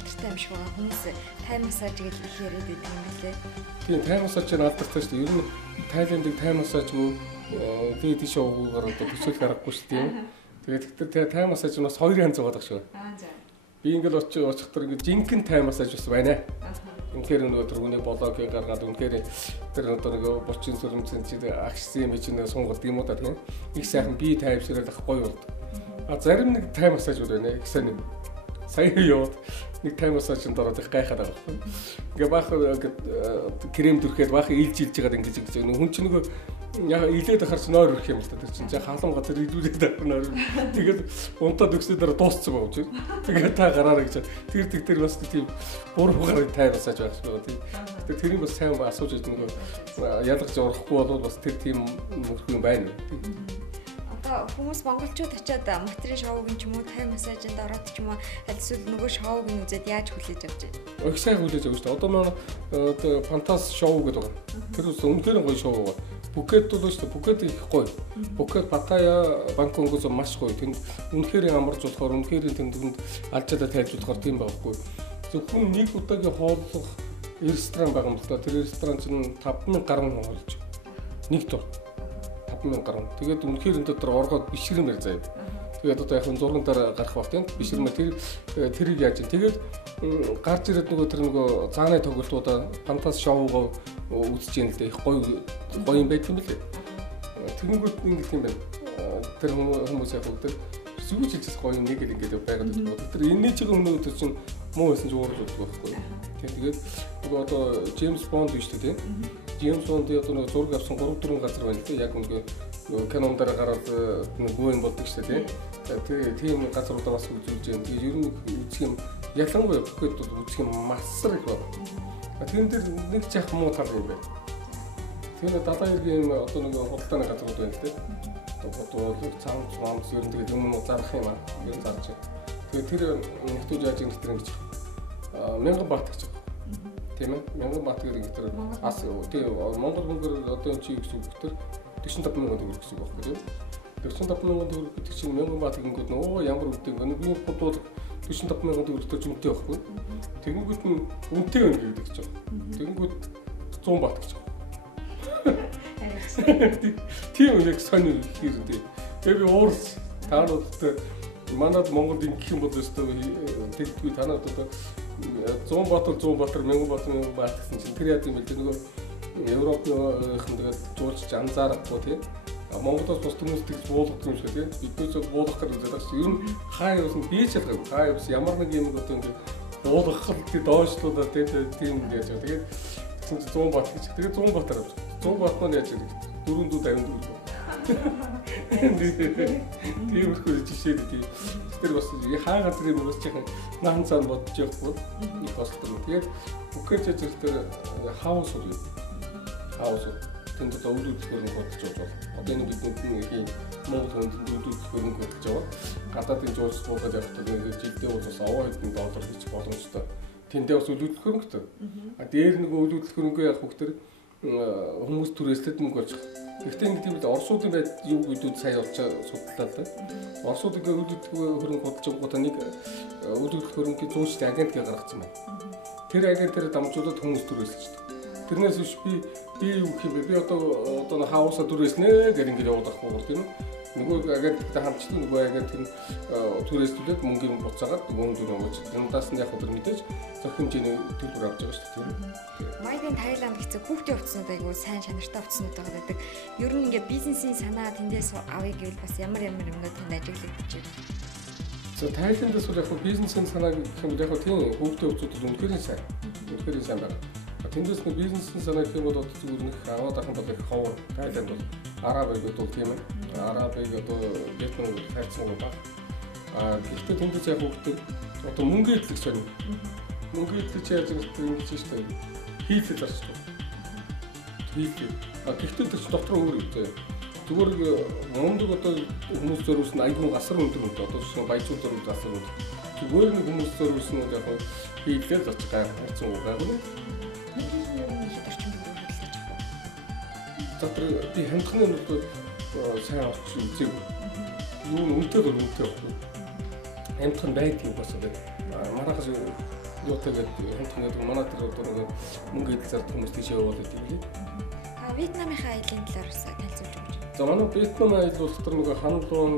алдартай юм шиг байгаа. Хүмүүс тай массаж гэж их яриад байдаг юм билээ. Тийм тай массаж нь алдартай шүү дээ. Ер нь Тайландыг тай массажгүй тэгээд тийш уугаар одоо төсөөлөх аргагүй шүү дээ. Тэгээд тай массаж нь бас хоёр янз байгаа шүү. Би ингээл очихтар ингээд жинхэнэ тай массаж бас байна. Үнэхээр нөгөө түрүүний блогийг гаргаад үнэхээр тэр одоо нөгөө булчин сүлэмцэн чи агшсан юм чинь сунгалд юм уу та тийм. Их сайхан би тайвшраад ах гоё болд. А зарим нэг тай массаж байна. Их сайн сая яваад нэг тай массажинд ороод их гайхаад байгаа байхгүй. Ингээ баах крем дүрхээд баах илж байгаа ингэж хүн чинь нөгөө яг илээд ахарч нойр өрөх юм л та тэр чинь халуун газар идүүлээд авах нойр. Тэгээд унтаад өгсөд дараа дууссан байгаа юм. Тэгээд та гараарай гэж. Тэр бас тийм буруу гарыг тай массаж байх шиг байгаа тийм. Тэгээд тэрийг бас сайн асууж байгаа нөгөө ялгаж урахгүй бол бас тэр тийм нөхөр юм байна. Хүмүүс монголчууд очиад материал шоуг юм ч юм уу тай массажинд ороод ч юм уу аль эсвэл нөгөө шоуг нь үзээд яаж хүлээж авч байна? Их сайн хүлээж авч байна. Одоо манай фантас шоу гэдэг байна. Тэр үс үнэхээр гоё шоу байна. Пукет бол шүү дээ. Пукет их гоё. Пукет Паттайя Бангкокоос маш гоё. Тэнд үнэхээр амарч болохоор үнэхээр тэнд алжаалаа тайлж болохоор тийм байхгүй. Зөвхөн нэг удаагийн хооллох ресторан байгаа юм л да. Тэр ресторан чинь 5000 гаруй хоолж. Нэг тур 5000 гаруй. Тэгээд үнэхээр энэ дотор оргоод бишрэмээр заяа. Тэгээд одоо яг зурган дээр гарах бах тийм бишрэмээр тэрийг яаж юм. Тэгээд гарч ирээд нөгөө тэр нөгөө цааны тоглолтуудаа фантас шоугоо үзэж юм л да. Их гоё юм байт юм лээ. Тэнгүүд ингэ юм байна. Тэр хүмүүс яг бүгд юу ч хэлж гоё нэг л ингэ байгаад байна. Тэр энэ чиг өмнөд чинь муу байсан ч уурж уддаг байхгүй. Тэгээд нөгөө одоо Джеймс Бонд биш үү тийм. Джеймс Бонд одоо нөгөө зураг авсан 3-4 газар байна л да. Яг нөгөө канон дээр гараад нөгөө болдог шүү дээ тийм. Тийм газруудаа бас үзүүлж юм. Тэгээд ер нь үзэх юм ялангуяа бүхэд бол үзэх юм масар их байна. Тэрэн дээр нэг ч яах муу тал юм байна. Тэгээд далайн иргэн одоо нөгөө худалдааны газрууд байна л тийм. Одоо цаамч маамч ер нь тэгээд юм зарах юм аа. Ер нь зарж байна. Тэгээд тэр нэгтүүж яаж ингэ тэр ингэж 1000 баат гэж байна. Тийм ээ 1000 баат гэдэг тэр ас тийм Монгол мөнгөөр одоо энэ чи гэсэн үг тэр 45000 төгрөг гэсэн үг байхгүй тийм 45000 төгрөг гэдэг чинь 1000 баат гингүүд нөө ямар үгтэй гэнэ би бодвол 45000 төгрөг төр үнэтэй байхгүй тэгэнгүүт нь үнэтэй байна гэдэг чинь тэгэнгүүт 100 баат гэж тийм нэг сони хийх тийм тэгээ би уурс таануудтай манад Монголд ингэх юм бол өстой тэгдгүй танаад одоо 100 баат 1000 баат гэсэн чинь тэр яа юм бэ нөгөө Европын тэгээд жуулч анзаарахгүй тийм Монголоос бус хүмүүс тэгж буулгах юм шиг тийм биднээс буулгах гэж байгаа шүү. Ер нь хаа явсан би ч ялгаагүй. Хаа явсан ямар нэг юм одоо ингэ буулгах гэдэг доошлуулаад тийм яаж байгаа. Тэгээд 100 баат гэж. Тэгээд 100 баатаар авч. 100 баат маань яаж ирэх? 454. Тийм их жишээ тийм. Тэр бас хаа газрын бас чихэн наан цаан бодож явахгүй. Их болтой. Тэгээд бүхэж зэрэгтэр хаус уу. Хаус тэнд одоо үйл хөдлөлөөр бодож байгаа. Одоо энэ бидний ийм Монгол хүнд үйл хөдлөлөөр бодож байгаа. Гадаадын жуулчлалууд явахдаа нэг жилдээ бол бас овоо хэдэн доллар хийх боломжтой. Тэндээ бас үйл хөдлөлөөр. А дээр нэг үйл хөдлөлөөр яг хөхтөр хүмүүс түрээслээд мөнгө болж байгаа. Гэхдээ ингэ тийм л Оросуудын байд юу гэдүүд сайн олж судлаа л да. Оросууд ингээ үйл хөдлөлөөр бодож байгаа нэг үйл хөдлөлөөр зүүчтэй агент гаргацсан байна. Тэр агент дээр дамжуулаад хүмүүс түрээсэлж байна. Тэрнээс биш би юу гэх юм бэ? Би одоо хаусаа түрээснэ гэх ингэ яваад байхгүй тийм үү? Нөгөө агенттай хамтчдаг нөгөө агент нь түрээслүүлээд мөнгөний буцаагаад мөнгө өгөөж юмдаас нь яг өдөр мэдээж зөвхөмжийн төлбөр авч байгаа шүү дээ тийм. Майдын Таиланд гэсэн хүүхдийн хувцснууд айгуу сайн чанартай хувцснууд байгаа. Ер нь ингээ бизнесийн санаа тэндээс авъя гэвэл бас ямар юмнууд танд ажиглагдаж байна. За Таиландаас бол яг бизнесийн санаа гэх юм яг тийм хүүхдийн хувцсууд үнэхээр сайн. Үнэхээр сайн байна. Тэндээс нэг бизнесийн санаа гэх юм бол зүгээр нэг аваад ахын бол их ховор Таиланд бол Араб байгаад бол тийм ээ. Араб байгаад одоо Вьетнам хайцсан байгаа. Гэхдээ тэндээс яг хүүхдээ одоо мөнгө идэх сонь. Мөнгө идэх чи яаж ингэж шүү дээ. Хийлээ зарч байна. Хийлээ. Гэхдээ тэр чинь дотор өөр үгүй. Зүгээр мундаг одоо хүмүүс зөрүүлсэн аягүй гасар өндөр үү. Одоо шинэ баяжууд зөрүүл гасар өндөр. Зүгээр нэг хүмүүс зөрүүлсэн үү яг хийлээ зарч хайцсан уу гэх юм. Дотор би хямдхны нөтөд сайн авч үзег. Юу үнэтэй бол үнэтэй байна. Хямдхан байдаг юм басаа. Марахаас Юутайгээд хамтлагийн манай тэр одоо мөнгө эдэл зард хүмүүс тийш явуулаад ирлээ. Вьетнамын аялын талаар танилцуулж өгч. За манай Вьетнам аялал бол тэр нэг Ханлун,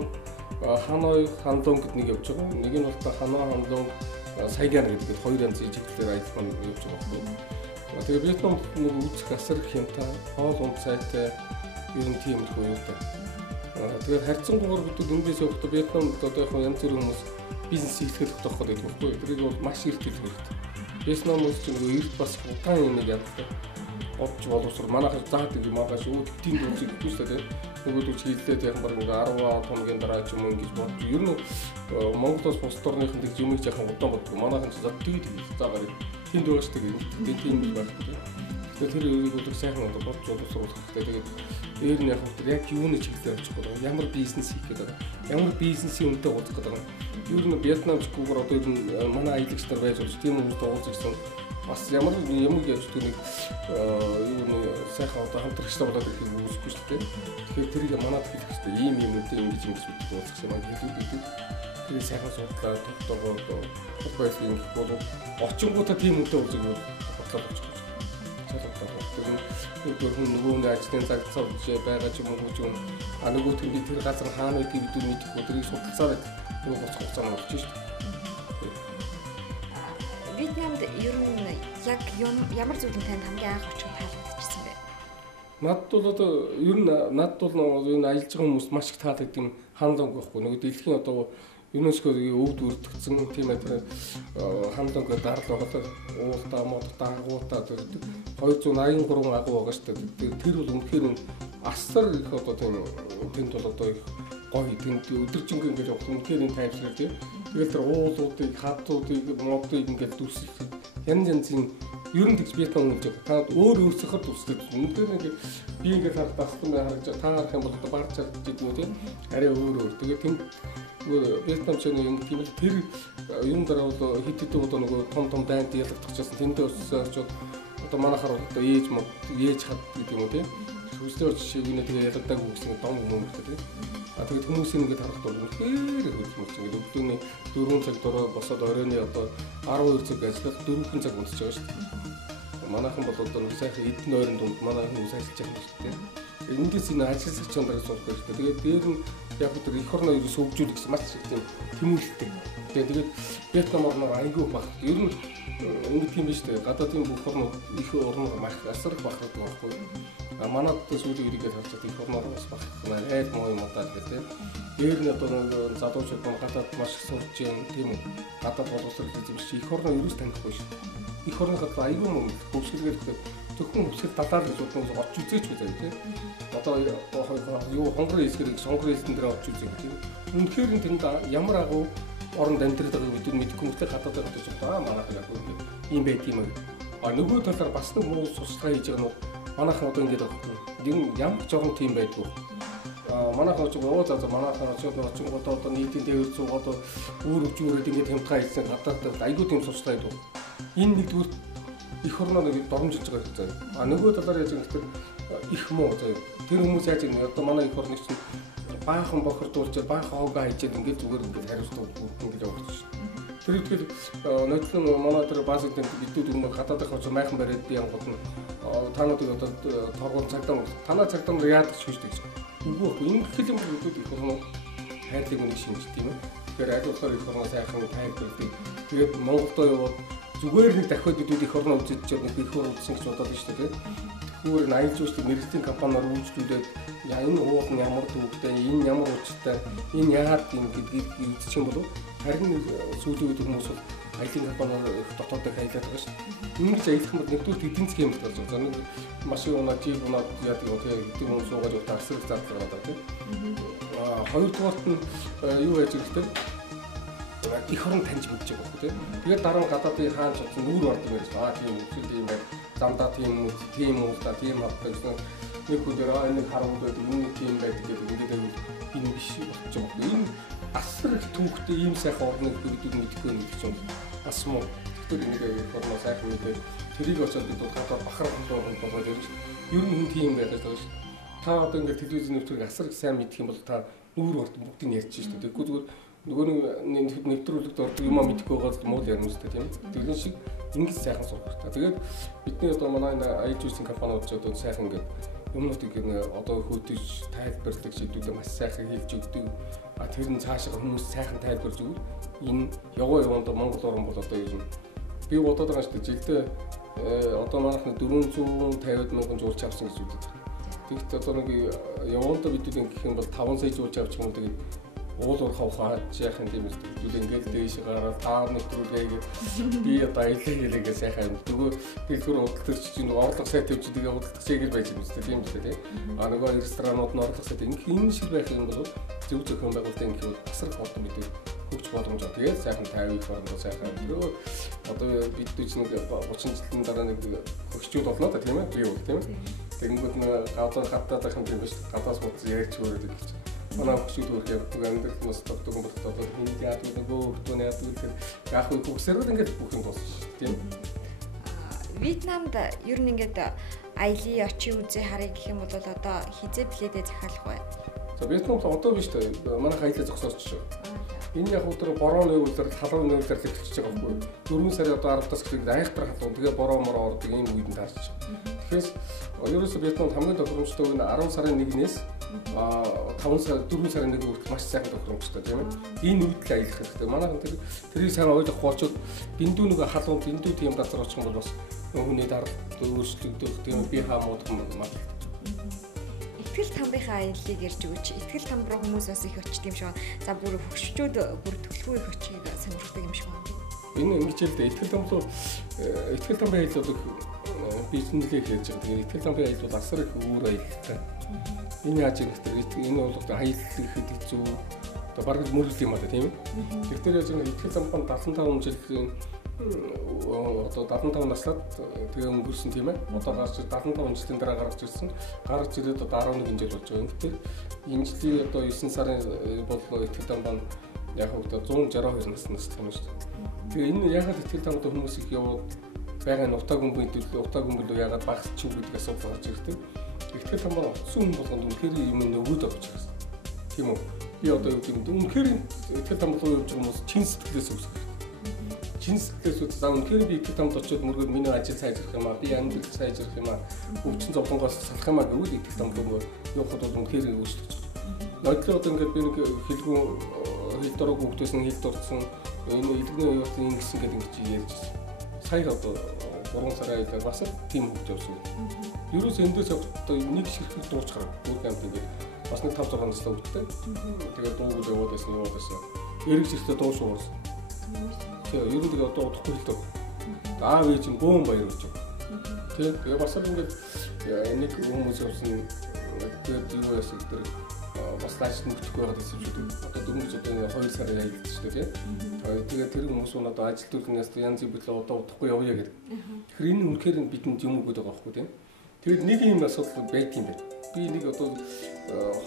Ханой, Ханлун гэдэг нэг явж байгаа. Нэг нь бол Ханой, Ханлун, Сайган гэдэг хоёр янзын чиглэлээр аялал маань явж байгаа. Тэгээ Вьетнам нэг үүсэх асар их юмтай, хоол унд сайтай ер нь тийм их уяатай. Тэгээд харьцангуйгаар бид эндээс явахдаа Вьетнамд одоо яг янз бүрийн хүмүүс бизнес хийхэд тогтоох гэдэг байхгүй. Тэрийг бол маш их хэлэх хэрэгтэй. Вьетнамд ч нэг эрт бас удаан юм яадаг. Бодж боловсрол манайхаар заадаг юм ааш үүд тийм зүйлс идэхгүй шүү дээ. Нөгөөдөө чиглэлээд яг баг 10 хоногийн дараа ч юм уу ингэж бодж ер нь Монголоос бус орныхан тэг юм их яхан удаан боддог. Манайхан ч зад тийм заагаар тэнд байгаа шүү дээ. Тийм юм байна. Тэгэхээр тэр үеийг бол сайхан одоо бодж боловсруулах хэрэгтэй. Тэгээд дээр нь яг юуны чиглэлээр очих гэдэг. Ямар бизнес хийх гэдэг. Ямар бизнесийн үнэтэй уулзах гэдэг. Ер нь Вьетнамчгүйгээр одоо ер нь манай аялагч нар байж болж тийм хүмүүстэй уулзсан. Бас ямар яаж түүнийг юу сайхан одоо хамтрагчтай болоод ирэх юм үүсэхгүй шүү дээ. Тэгэхээр тэрийг манад хэлэх хэрэгтэй. Ийм юм үүтэй ингэж бид уулзах юм аа хэлээд тэрийг сайхан судлаа тогтоогоо профайлын бол очингуудаа тийм үнэтэй уулзах бол бодлоо болчих. Тэгэхээр нөгөө ажлын цаг цавж байгаа ч юм уу ч юм нөгөө тэр газар хаана байдгийг бид мэдэхгүй тэрийг судалцаад нөгөө гоц хугацаа нь болж шүү дээ. Вьетнамд ер нь яг ямар зүйлийг танд хамгийн анх очих таалагдчихсан бэ? Надад бол одоо ер нь энэ аялж байгаа хүмүүс маш их таалагддаг юм Ханлунг байхгүй. Нөгөө дэлхийн одоо ЮНЕСКОгийн өвд үрдэгдсэн тийм тэр Ханлунг дарлал болоод уултаа модтаа агуутаа тэр 283 агуу байгаа шүү дээ. Тэр бол үнэхээр асар их одоо тийм тэнд бол одоо их гоё тэнд өдөржингөө ингэж явах үнэхээр тайвшрал тийм. Тэгэл тэр уулуудыг, хадуудыг, модыг ингээд дүрсэх янзын ер нь тэгж Вьетнам үлж байгаа. Та өөрсөхөр дүрсдэг. Үнэхээр нэг би ингээд харагдахгүй харж та харах юм бол одоо баг чадж идэв үү тийм. Арай өөр. Тэгээ тэнд Вьетнам ч нэг тийм л тэр юм дараа бол хэд хэдэн одоо нөгөө том дайнд ялгдчихсан тэндээ очиод одоо манайхаар одоо ээж хад гэдэг юм уу тийм. Хүслээр жишээ нь тэгээ ялгаагүй гэсэн дом юм гэдэг тийм. Тэгээд хүмүүсийн ингээд харахад үнэхээр хөдөлмөрч ингээд өглөөний 4 цаг дараа босоод оройны одоо 12 цаг ажиллах 4 цаг унтж байгаа шүү дээ. Манайхан бол одоо нэг сайхан эдэн ойрын дунд манайхан хүмүүс ажиллаж байгаа шүү дээ. Эндээс энэ ажилсагч нарыг суулгах шүү дээ. Тэгээд дээр нь яг тэр эх орноо ерөөс хөгжүүлэх гэсэн маш их тийм тэмүүлэлтэй. Тэгээд Вьетнам орноор айгүй баг. Ер нь ингээд юм биш үү? Гадаадын бүх орнууд их орноор маш асар их бахархдаг байхгүй юу? Манад сүүлийн үеигээ харж байгаа их орноор бас бахархах маань айд муу юм удаа гэдэг. Дээр нь одоо нэг залуучууд гадаад маш их сурж юм тийм үү? Гадаад боловсрол эзэмшиж их орноо ерөөс танихгүй шүү. Их орноход айгүй муу хөвсгөлгээд зөвхөн хөвсгөл далаар гэж бодсон оч үзээч үү тийм. Одоо юу хонгор хэлсгэрийг сонгор хэлсэн дээр оч үзээ тийм. Үнэхээр нь тэнд ямар агуу оронд амьдрал байгааг бид мэдэхгүй мэт гадаад байгаа гэж байна. Манайх яг ийм байт юм. Нөгөө талаар бас нэг муу судалгаа хийж байгаа нь манайхан одоо ингэж байгаа. Ямар ч орн тийм байдгүй. Манайхан ч за манайхан очингууд одоо нийтийн дээр зүүг одоо үүр өвчүүрээд ингэж хямдгаа хийсэн гадаад айгүй тийм судалгаа хийдэг. Энэ нэгдүгээр их орноо нэг дормжилж байгаа хэрэгтэй. Нөгөө талаар яаж юм гэхээр их муу заяа. Тэр хүмүүс яаж юм одоо манай их орны чинь баахан бохирдуулж баахан хоогаа хийжээд ингэж зүгээр ингэж хариуцдаг ингэж явах шүү. Тэр ихтгэл нотлон манай тэр базад бидүүд юм гадаадах очоо майхан бариад би янгууд нь таануудыг одоо торгуул танаа цагдам яадаг шүү дээ. Үгүй энэ гэх юм бидүүд их орно хайрлыг үнийг шинж тийм ээ. Тэгэхээр ажилтгаар их орно сайхан тайлбарлыг. Тэгээд Монголдоо яваад зүгээр нэг дахиад бидүүд их орно үзэж чад нэг их орно үзсэн гэж бодоод шүү дээ. Зүгээр нь аялал жуулчлал мэрэгжлийн компаниар үйлчлүүлээд энэ уух нь ямар төвөгтэй, энэ ямар учиртай, энэ яагаад юм гэдгийг үзчих юм болов. Харин сүүлийн үед хүмүүс аялын компаниар дотоод аялаад байгаа шүү. Ингэж аялах юм бол нэгдүгээр эдийн засгийн юм болж байгаа. Нэг машин унаа, жиг унаа яадаг юм тийм эдийн хүмүүс суугаад явах асар зардал гараад байгаа тийм. Хоёрдугаарт нь юу яаж ирэхтэй их орон таньж мэдж байгаа байхгүй тийм. Тэгээд дараа нь гадаадын хаанч утсан нүүр орд юм ярьж тийм үгүй юм байна. Замдаа тийм уулда тийм хавтаа гэсэн нэг хүнээр энэ харууд байдаг энэ тийм байдаг гэдэг ингээд энэ биш болж байгаа байхгүй. Энэ асар их түүхтэй ийм сайхан орныг бид мэдэхгүй нэг чинь бас муу. Тэр нэг форма сайхан мэдээ тэрийг очоод бид гадаад бахар хөлөө болгоод ирж ер нь хүн тийм байдаг шүү. Та одоо ингээд телевизийн нэвтрүүлэг асар их сайн мэдэх юм бол та нүүр орд бүгдийг ярьж шүү дээ. Тэгэхгүй зүгээр нөгөө нэвтрүүлэгт ордог юм мэдхгүй байгаа муу ярина үстэй тийм. Тэгэн шиг ингэж сайхан сурах хэрэгтэй. Тэгээд бидний одоо манай аяж үүсгэн компаниуд ч одоо сайхан ингээд юмнуудыг одоо хөтөж тайлбарлах шийдвүүдээ маш сайхан хэлж өгдөг. Тэр нь цаашаа хүмүүс сайхан тайлбарлаж өгвөл энэ яванд Монгол орн бол одоо ер нь би бодоод байгаа шүү дээ. Жилдээ одоо манайхны 450 мянган жуулч авсан гэж үздэг. Тэгэхдээ одоо нэг яванд бидний гэх юм бол 5 сая жуулч авчих юм тэгээд уулуур хавхаад яахын тийм үү ингээд дээш гараад таар нэвтрүүлгээ би одоо аялалгийгээ сайхан нөгөө дэлгүүр худалдагч чинь орлого сайт тавьж тэгээ худалдах цэгэл байж юм зү тийм үү тийм нөгөө ресторанууд нь орлого сайт энэ шиг байх юм бол зөв зохион байгуулалтын гэх юм бас их олон мэдээ хөгж боломж аа тэгээд сайхан 50 хоорондоо сайхан нөгөө одоо бид ч нэг 30 жилийн дараа нэг хөгжүүл болно да тийм ээ би бол тийм ээ тэгэнгүүт нэг гадаад хатаад байх юм биш гадаас мууц ярьж өөрөд гэж манай хөшүүд үргэлж явдаг амьдрал нас тогтдог юм бол одоо энэ яадаг нөгөө хөтөний яадаг гэх яах вэ бүгсэрүүд ингээд бүх юм дуусна шүү дээ тийм. Вьетнамд ер нь ингээд аялын очи үзээ харъя гэх юм бол одоо хизээ билетээ захиалах бай. За Вьетнамд одоо биш үү манай аялаа зогсоож шүү. Энэ яг өдөр борооны үйлдэл халуун үйлдэл эхэлчихэж байгаа байхгүй. 4 сарын одоо 10-аас гээд айхтар халуун тэгээ бороо мороо ордог энэ үед нь таарч. Тэгэхээр ерөөсөө Вьетнамд хамгийн тохиромжтой нь 10 сарын 1-ээс 5 сар 4 сарын 1 хүртэл маш сайхан тохиромжтой тийм ээ. Энэ үед л аялах хэрэгтэй. Манайхан тэрийг сайн ойлгох болчод дэндүү нэг халуун дэндүү тийм газар очих юм бол бас хүний дард өөрчлөгдөх тийм би хаамуудах юм байна. Итгэл тамбынхаа аяллыг ярьж өгөөч. Итгэл там руу хүмүүс бас их очт юм шиг байна. За бүр хөгшчүүд бүр төлөвлөгөө их очийг сонирхдаг юм шиг байна. Энэ ингэж л дээ. Итгэл тамбын аяллууд бизнесээ хийж байгаа. Тэгээд итгэл тамбын аялал бол асар их өөр аялалтай. Энэ яаж юм бэ? Энэ бол аялал гэхэд хэцүү. Одоо бараг мөрөл юм аа тийм ээ. Тэгэхээр яг итгэл тамбан 75 жилийн одоо 75 наслаад тэгээ өнгөрсөн тийм ээ. Одоо гарч 75 жилийн дараа гарч ирсэн. Гарч ирээд одоо 11 жил болж байгаа. Тэгэхээр энэ жилийн одоо 9 сарын бол итгэл тамбан яг одоо 162 наснаас тийм шүү дээ. Тэгээ энэ ягаад итгэл тамбан хүмүүс их яваад байгаа нь утаа гүмбэл ягаад багасч юу гэдэг асуудал гарч ирдэг. Итгэл тамбан утсан хүн болгонд үнэхээр юм нөгөөд авч байгаа. Тийм үү? Би одоо юу гэдэг юм үнэхээр итгэл тамбан руу явж байгаа хүмүүс чин сэтгэлээс үүсгэх. Чин сэтгэлээс за үнэхээр би итгэл тамбанд очиод мөргөд миний ажил сайжрах юм аа, би амьдрал сайжрах юм аа, өвчин зовлонгоос салах юм аа гэвэл итгэл тамбанд явахд бол үнэхээр үүсгэж байгаа. Нодлоо одоо ингээд би нэг хэлгүүн хэл дорог хөгдөөс нь хэл дурдсан энэ илгний оюутны ингэсэн гэдэг ингэж ярьж байна. Сая одоо 3 сарын аялал бас тийм хөгж явсан. Ерөөс эндээс одоо нэг ширхэг дууч гарав. Бүгд амт ингээд бас нэг 5-6 настай хөгжтэй. Тэгээд дууг яваад байсан. Эрэг ширхтээ дуу шуурсан. Тэгээ ер нь тэгээ одоо удахгүй л дөө. Аав ээж нь бөөн баяр болж байгаа. Тэгээ бас л ингээд нэг хүмүүс явсан тэгээд юу яасан гэдэг бас лааш нүгдэх байгаад байсан шүү дээ. Одоо дөрмөж одоо 2 сарын аялалд шүү дээ. Тэгээд тэр хүмүүс нь одоо ажил төрнөөс янз бүрийн одоо удахгүй явъя гэдэг. Тэгэхээр энэ үнэхээр бидэнд юм өгöd байгаа байхгүй тийм. Тэгээд нэг юм асуудал байт юм байна. Би нэг одоо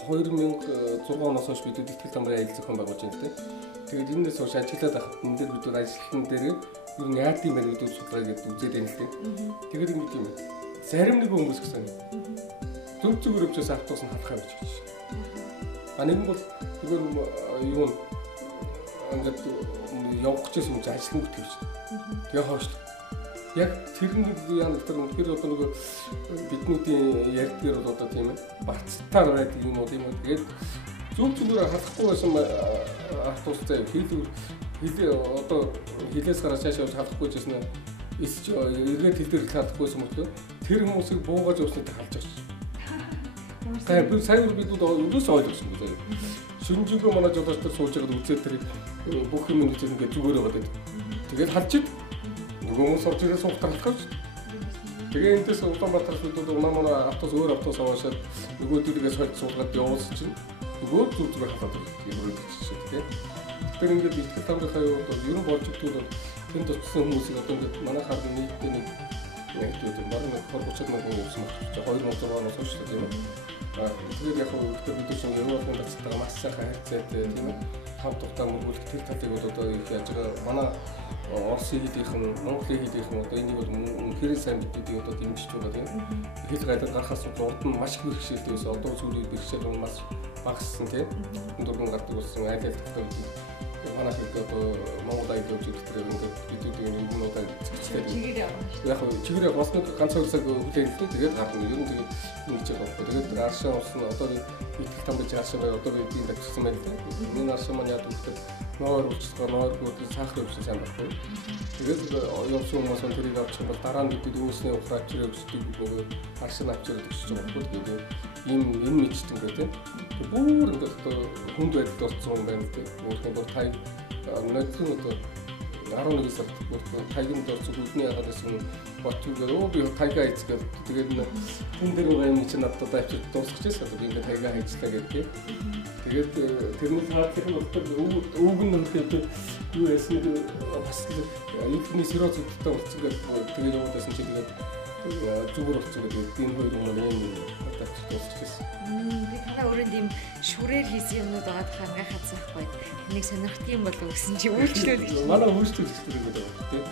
2006 оноос хойш бид итгэл тамбын аялал зохион байгуулж байна тийм. Тэгээд энэс хойш ажиллаад байхад энэ дээр бид ажиллахын дээр ер нь яад юм байна гэдэг судалгаа гэдэг үзээд байна л тийм. Тэгээд ингэ юм. Зарим нэг хүмүүс гэсэн зөв зүгээр өвчөөс автобус нь халах юм гэж байна. Нэг нь бол зүгээр юу ингээд явах гэж юм ажиллах гэж байна. Тэгээ хоош. Яг тэр нэг яа тэр үнэхээр одоо нэг биднүүдийн ярьдгаар бол одоо тийм ээ бацтаар байдаг юм уу тийм үү. Тэгээд зөв зүгээр халахгүй байсан автобус заа хилээ одоо хилээс гараад цааш явж халахгүй гэсэн эсч эргээд хил дээр халахгүйсэн мөртөө тэр хүмүүсийг буугаж явснаа халж байгаа. Тэгээд сайн бид өдөөс ойлгосон гэдэг. Шинжлэхүүн манай жолооч нар сууж байгаад үзээд тэр бүх юм үзээд ингээд зүгээр байгаа гэдэг. Тэгээд халчид нөгөө хүмүүс орж ирээ суухтар халах гэж. Тэгээ энэс Улаанбаатар шүлдүүд манай автобус өөр автобус аваашаад нөгөө дүүргээс хойд суулгаад явуулсан чинь нөгөө зүг зүгээр халаад байгаа юм шиг тийм. Тэр ингээд итгэл тамгийнхаа юу бол ер нь болж игдүүл тэнд очсон хүмүүсийг одоо ингээд манай хаад нийтдээ нэг тийм баруун 30 мянган хүмүүс мөрч 2006 оноос хойш тийм үү. Тэгээд яг өдөр бид чинь Европын бацтайгаа маш сайхан харьцаатай тийм ээ. Хамт тухтай мөргүүлэх тэр талыг бол одоо их яаж байгаа манай Оросын хийдийнхэн, Монголын хийдийнхэн одоо энийг бол үнэхээр сайн бидүүдийг одоо дэмжиж байгаа тийм. Хэл гадаад гарахаас урд нь маш их бэрхшээлтэй байсан. Одоо сүүлийн бэрхшээл нь маш багассан тийм. Дөрвөн гардаг болсон айлал тогтмол манай одоо Монгол аяг явж байгаа ингээд бидний энэ удаа зэгцтэй. Чигээр явна шүү. Яг чигээр бас нэг ганц цаг хүлээлттэй тэгээд гарна. Ер нь тэгээд ингэж байгаа байхгүй. Тэгээд аршаа болсон одоо итгэл там гэж аршаа байгаа одоо бидний тагцсан байл та. Энэ аршаа маань яадаг вэ? Ноор үлчсгаа ноор цаахрын өвчин сайн байхгүй. Тэгээд явсан хүмүүс нь тэрийг авчих бол дараа нь бид үүснээ ухраач өгсдөг нөгөө аршаа авчирдаг гэж байгаа байхгүй. Тэгээд ийм мэдсэн гэдэг. Бүр ингээд одоо хүнд байдалд орсон юм байна гэдэг. Өөрөөр хэлбэл тай нодлон одоо 11 сард бүр тайганд орсон хүлний ягаад гэсэн ботгоо би тайга хийцгээл тэгээд хүн дээр байгаа юм чинь надад авчиж дуусчихсан. Одоо ингээд тайга хийцлээ гэдэг. Тэгээд тэрний цаатын утгаар өвг нь нөхөд юу яасан бэ бас инфний сироз үүдтэй болчихсон гэдэг. Тэгээд явуулсан чи тэгээд зүгээр болчихсон гэдэг. Энэ хоёр юм аа дуусчихсан. Би танаа өөрөө тийм шүрээр хийсэн юмнууд байгаад хангах хацсан байхгүй. Нэг сонирхдаг юм болов гэсэн чи үйлчлүүлэх гэж. Манай үйлчлүүлэх гэдэг тийм.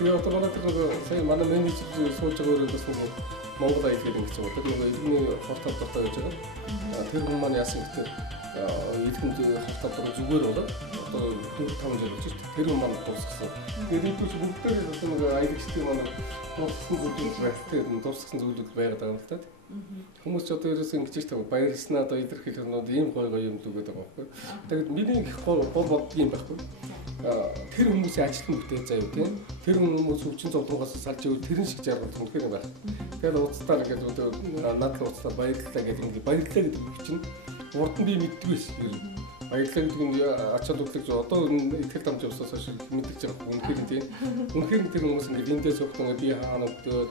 Тэгээ одоо манай тэр сая манай менежер сууж байгаа өөрөө бас нэг Монгол аяг гэдэг юм чинь одоо нэг хортод дотоо байж байгаа. Тэр хүмүүс маань яасан гэхээр эдгэнд хортод зүгээр болоод одоо 4-5 жил болж байна. Тэр хүмүүс маань дуусгасан. Тэгээд энэ ч бүгдээрээ одоо нэг аялагчдын манай дуусгасан зүйлүүд байна. Дуусгасан зүйлүүд байгаад байгаа юм л та. Хүмүүс ч одоо ерөөсөө ингэж ч тав баярлснаа одоо илэрхийлэх нь ийм гоё юм дүгээд байгаа байхгүй. Тэгээд миний их гол боддог юм байхгүй. Тэр хүмүүсийн ажилтны бүтээл заяа тийм. Тэр хүмүүс өвчин зовлонгоос салж ивэл тэрэн шиг жаргал үнэхээр байх. Тэгээд уцтаа ингээд надад уцтаа баярлалаа гэдэг ингээд баярлалаа гэдэг чинь урд нь би мэддэг байсан ер нь. Баярлалаа гэдэг нь ач холбогдол одоо итгэл дамж явсаас хойш мэддэг байгаа үнэхээр тийм. Үнэхээр тэр хүмүүс ингээд эндээс өгтөн би хаана өгдөөд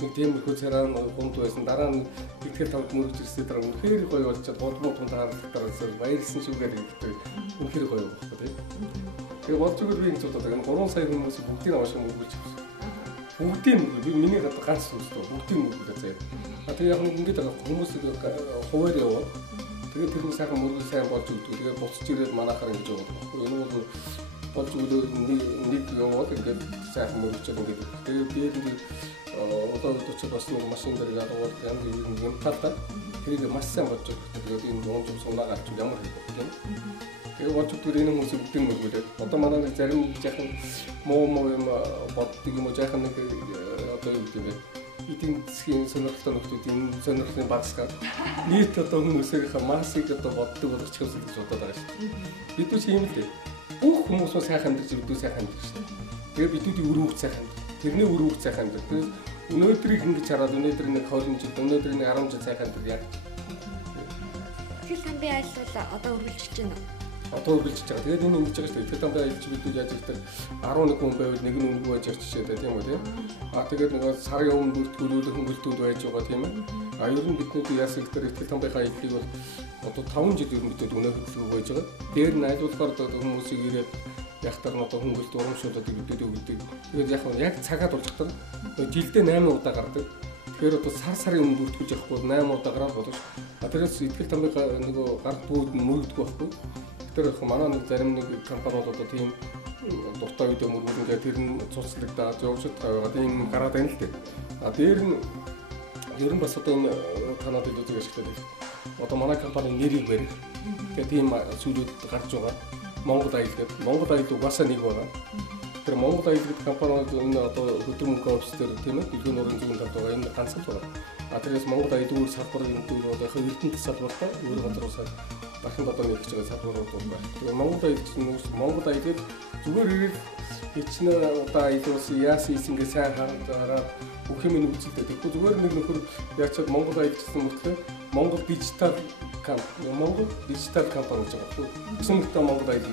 нэг тиймэрхүү цараа гомд байсан дараа нь итгэл тамд мөрөж ирсэн дараа үнэхээр гоё болж чад голмоо тунд хаалгатараас баярлсан шүүгээр гэдэг үнэхээр гоё байхгүй тийм. Тэгээ болж өгөл би энэ зүйл одоо 3 сая хүмүүс бүгдийг аваад мөргүүлж авсан. Бүгдийг би миний хад ганц үстэй бүгдийг мөргүүлээ заяа. Тэгээ яг ингэж байгаа хүмүүс хуваар яваад тэгээ тэр нь сайхан мөргөл сайн болж өгдөг. Тэгээ буцаж ирээд манайхаар ингэж байгаа байхгүй. Энэ бол болж өгөл нэг яваад ингээд сайхан мөргөж байгаа гэдэг. Тэгээ би одоо ч бас нэг машин дээр гадуур янз бүрийн юм талаа тэрийг маш сайн болж өгдөг. Тэгээд энэ дунд сунаа гарч ямар хэлбэг юм. Тэгээ болж өгдөг энэ хүмүүс бүгдийг мөргүүлээд одоо манай нэг зарим жаахан муу юм боддог юм уу жаахан нэг одоо юу гэдэг вэ? Эдийн засгийн сонирхолтой нөхдүүдийн сонирхлын багсгаар нийт одоо хүмүүсийнхээ массыг одоо боддог болгоч гэсэн гэж бодоод байгаа шүү дээ. Бид ч юм л дээ. Бүх хүмүүс сайхан амьдарч бидүү сайхан амьдарч шүү дээ. Тэгээ бидүүдийн өрөвч сайхан амьдар. Тэрний өрөвч сайхан амьдар. Тэр өнөөдрийг ингэж хараад өнөөдөр нэг 20 жил өнөөдөр нэг 10 жил сайхан амьдар яг. Тэгэл тамбын айл бол одоо үргэлжлэж байна уу? Одоо үргэлжлэж байгаа. Тэгээд энэ ингэж байгаа шүү дээ. Тэр тамбын аялч бидүүд яаж ихтэй 11 хүн байвал нэг нь үнгүй байж ирчихээ тийм үү тийм. Тэгээд нэг сарын өмнө бүртгүүлүүлэх хөнгөлтүүд байж байгаа тийм ээ. Ер нь бидний яасан гэхээр ихтэй тамбынхаа аяллыг бол одоо 5 жил ер нь бидүүд өнөө хөдөлгөөн байж байгаа. Дээр нь айлуулгаар одоо хүмүүсийг ирээд ягтар нь одоо хөнгөлт урамшуулаад бидүүд өгдөг. Тэгээд яг цагаад болж байгаа. Жилдээ 8 удаа гардаг. Тэгэхээр одоо сарын өмнө бүртгүүлж явахгүй 8 удаа гараад болов. Тэрээс ихтэй тамбынхаа нөгөө гард бүүд нь мөрөгдөх байхгүй. Тэр их манай нэг зарим нэг компаниуд одоо тийм дуртай видео мөргүүлээд тэр нь цуцлагдаад явж байгаа тийм гараад байна л дээ. Дээр нь ер нь бас одоо энэ Канадад үзэж ашиглаад байна. Одоо манай компани нэрийг барих. Тэгээ тийм зүйлүүд гарч байгаа. Монгол аял гэдэг. Монгол аял угаасаа нэг байгаа. Тэр Монгол аял гэдэг компаниуд энэ одоо хөдөлмөрийн офис дээр тийм ээ дэлхийн нурын зүүн талд байгаа энэ ганцхан байгаа. Тэрээс Монгол аял үйл салбарын юм дээр одоо эрдэнэ салбартай өөр газруудаас дахин одоо нэг ч салбарууд байна. Тэгээ Монгол аял зүгээр ирээд ичнэ одоо аялуулс яасан ийсгээ сайн хараад бүх юм үзэлтэй. Тэгэхгүй зүгээр нэг нөхөр яачаад Монгол аял гэсэн мөртлөө Монгол дижитал компани гэж байгаа. Өсөмтэй Монгол аял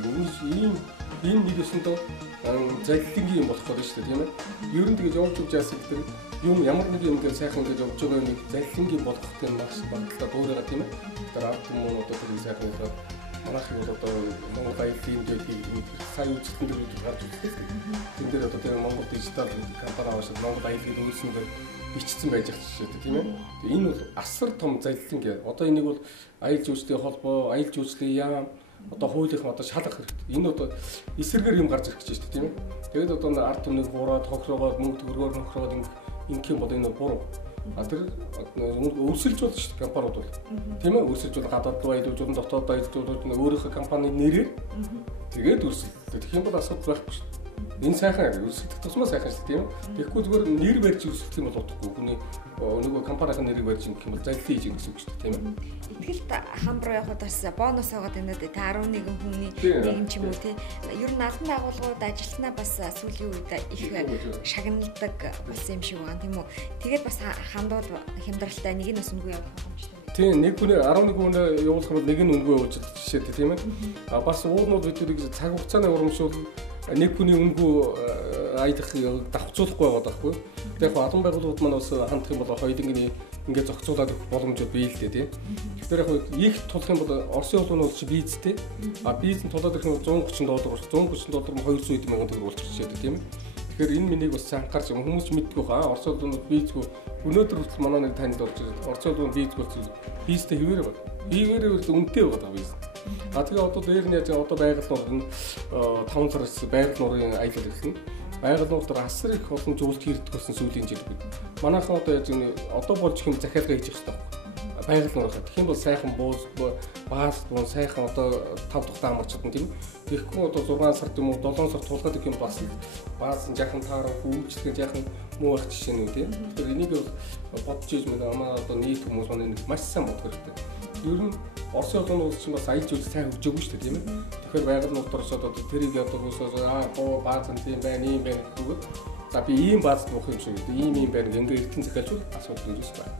ийм нэг өсөндөө залилангийн юм болох гэдэг шүү дээ тийм ээ. Ер нь тэгэж явж яасан гэдэг юм ямар нэг юм гээд сайхан ингэж явж байгаа нэг залилангийн болгох юм багш багтаа дуурайгаа тийм ээ. Тэр ард хүмүүс одоо тэр сайхан болоод манайхыг бол одоо Монгол аялийн дэдийг сайн үжилтэн дээр гарч ирсэн. Тэн дээр одоо тэр Монгол дижитал компани аваад Монгол аялийн үйлсэн дээр бичсэн байж байгаа шүү дээ тийм ээ. Энэ бол асар том залилан гээ. Одоо энийг бол аял жуулчдын холбоо, аял жуулчлалын яам одоо хуулийнхаа одоо шалгах хэрэгтэй. Энэ одоо эсрэгээр юм гарч ирэх гэж байна тийм ээ. Тэгээд одоо ард түмнийг буураад хохирогоод мөнгө төгрөгөөр нөхрөөд ингэх юм бол энэ буруу. Тэр өрсөлж болно шүү дээ компаниуд бол. Тийм ээ өрсөлж бол гадаад баялуулж болно, дотоод баялуулж болно, өөрийнхөө компани нэрээр тэгээд өрсөлдөж. Тэгэх юм бол асуудал байхгүй шүү дээ. Энэ сайхан өрсөлдөх тусмаа сайхан шүү дээ тийм ээ. Тэгэхгүй зүгээр нэр барьж өрсөлдөх юм бол утгагүй. Хүний нөгөө компанийн нэрийг барьж ингэх юм бол залилын хийж гэсэн үг шүү дээ тийм ээ. Ихтгэл хамруу явахад бас бонус аваад байна дээ. Та 11 хүний нэгэн ч юм уу тий. Ер нь албан байгууллагууд ажилтнаа бас сүүлийн үед их шагналдаг болсон юм шиг байна тийм үү. Тэгээд бас хямдралтай нэг нь бас үнгүй явах боломжтой. Тийм нэг хүн 11 хүн явуулах юм бол нэг нь үнгүй явуулж жишээтэй тийм ээ. А бас уурнууд биднийг цаг хугацааны урамшуул нэг хүний үнгүй аялах давхцуулахгүй байгаа байхгүй. Тэгэхээр яг албан байгууллагууд маань бас хандах юм бол хоёулынгийн ингээд зохицуулаад өгөх боломжууд бий л дээ тийм. Тэгэхээр яг их тулах юм бол Оросын улс нь бол чи визтэй. А визэн тулаад ирэх нь $130 $130 200,000 төгрөг болчихжээ тийм. Тэгэхээр энэ миний бас анхаарч хүмүүс мэдгүй хаа Оросын улс нь визгүй өнөөдөр хүртэл манай нэг танд болж байгаа. Оросын улс нь визгүй визтэй хэвээрээ байна. Хэвээрээ үнэтэй байгаа виз. А тэгээ одоо дээр нь яаж одоо байгаль нуурын 5 сараас байгаль нуурын аялал ирсэн. Байгаль нуур дээр асар их олон зүйлс хийрдэг болсон сүүлийн жилүүд. Манайхан одоо яаж одоо болж их юм захиалга хийж байгаа хэрэгтэй. Байгаль нуурынхаа тэгэх юм бол сайхан бууз баас дуун сайхан одоо 5 дахь амарч чадна тийм. Тэгэхгүй одоо 6 сард юм уу 7 сард тулгаад их юм бас баас жаахан таарах үйлчлэг жаахан муу байх жишээнүүд тийм. Тэгэхээр энийг бол бодож ийж манай одоо нийт хүмүүс манай маш сайн бодох хэрэгтэй. Ер нь Оросын улс чинь бас аялал жуулчлал сайн хөгжөөгүй шүү дээ тийм ээ. Тэгэхээр байгаль нуур дорсоо одоо тэрийг одоо гоо бааз нь тийм байна ийм байна гэвэл за би ийм бааз буух юм шиг ийм байна ингээд эртэн захиалжвал асуудал үүсэж байна.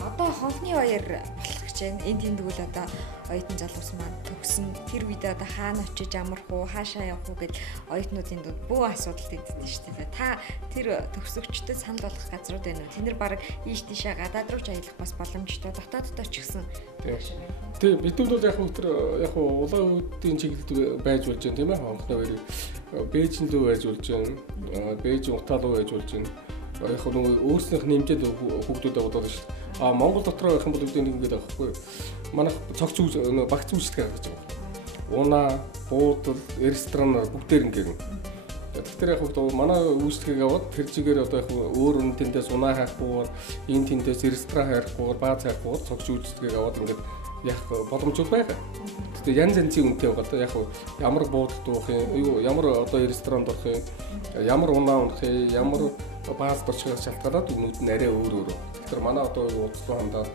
Одоо хонхны баяр болох гэж байна. Энд тэмдгүүл одоо оюутан залуус маань төгсөн тэр үед одоо хаана очиж амрах уу, хаашаа явах уу гэд оюутнуудын дунд бүх асуудал дэдсэн шүү дээ. Та тэр төгсөгчдөд санал болгох газрууд байна уу? Тэнд баг ийш тийшээ гадаад руу ч аялах бас боломжтой. Дотооддоо ч гэсэн. Тийм бид бол яг хөө тэр яг улаан үүдийн чиглэлд байж болж байна тийм ээ. Хонхны баярыг Бээжинд байж болж байна. Бээжин Утаа руу байж болж байна. Яг нөгөө өөрснийх нэмжээд хүүхдүүдэд бодоод шүү дээ. А Монгол дотроо байх юм бол үүдээ нэг ингэдэг байхгүй. Манайх цогц багц үйлчлэг гаргаж байгаа. Унаа, буудал, ресторан бүгдээр ингээрнэ. Тэгэхээр яг хөө манай үйлчлэгийг аваад тэр чигээр одоо яг өөр үнэтэндээс унаа хайхгүй, энэ тэндээс ресторан хайхгүй, бааз хайхгүй цогц үйлчлэгийг аваад ингээд яг боломжтой байгаа. Тэгтээ янз янзын үнэтэй байгаа. Яг ямар буудалд уух юм, ямар одоо ресторанд орох юм, ямар унаа унах юм, ямар бааз очих шалтгаалаад үнүүд нь арай өөр өөр. Тэгэхээр манай одоо удаа хандаад